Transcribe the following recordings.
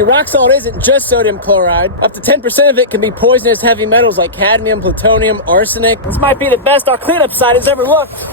Rock salt isn't just sodium chloride. Up to 10% of it can be poisonous heavy metals like cadmium, plutonium, arsenic. This might be the best our cleanup site has ever looked.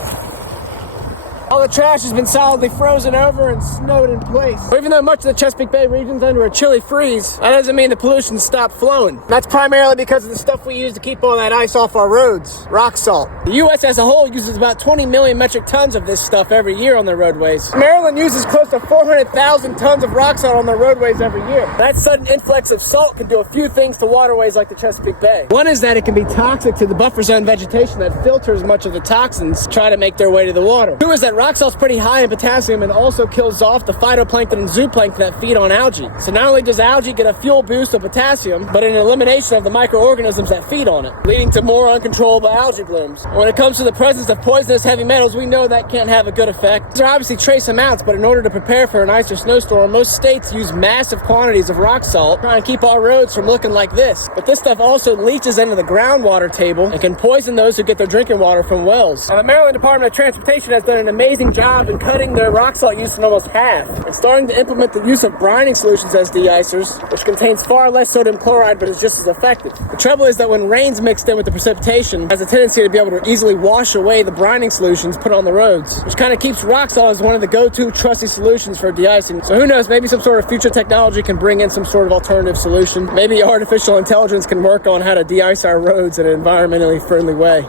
All the trash has been solidly frozen over and snowed in place. But even though much of the Chesapeake Bay region's under a chilly freeze, that doesn't mean the pollution stopped flowing. That's primarily because of the stuff we use to keep all that ice off our roads, rock salt. The U.S. as a whole uses about 20 million metric tons of this stuff every year on their roadways. Maryland uses close to 400,000 tons of rock salt on their roadways every year. That sudden influx of salt can do a few things to waterways like the Chesapeake Bay. One is that it can be toxic to the buffer zone vegetation that filters much of the toxins try to make their way to the water. Two is that rock salt's pretty high in potassium and also kills off the phytoplankton and zooplankton that feed on algae. So not only does algae get a fuel boost of potassium, but an elimination of the microorganisms that feed on it, leading to more uncontrollable algae blooms. When it comes to the presence of poisonous heavy metals, we know that can't have a good effect. These are obviously trace amounts, but in order to prepare for an ice or snowstorm, most states use massive quantities of rock salt, trying to keep our roads from looking like this. But this stuff also leaches into the groundwater table and can poison those who get their drinking water from wells. Now, the Maryland Department of Transportation has done an amazing job in cutting their rock salt use in almost half and starting to implement the use of brining solutions as de-icers, which contains far less sodium chloride but is just as effective. The trouble is that when rain's mixed in with the precipitation, it has a tendency to be able to easily wash away the brining solutions put on the roads, which kind of keeps rock salt as one of the go-to trusty solutions for de-icing. So who knows, maybe some sort of future technology can bring in some sort of alternative solution. Maybe artificial intelligence can work on how to de-ice our roads in an environmentally friendly way.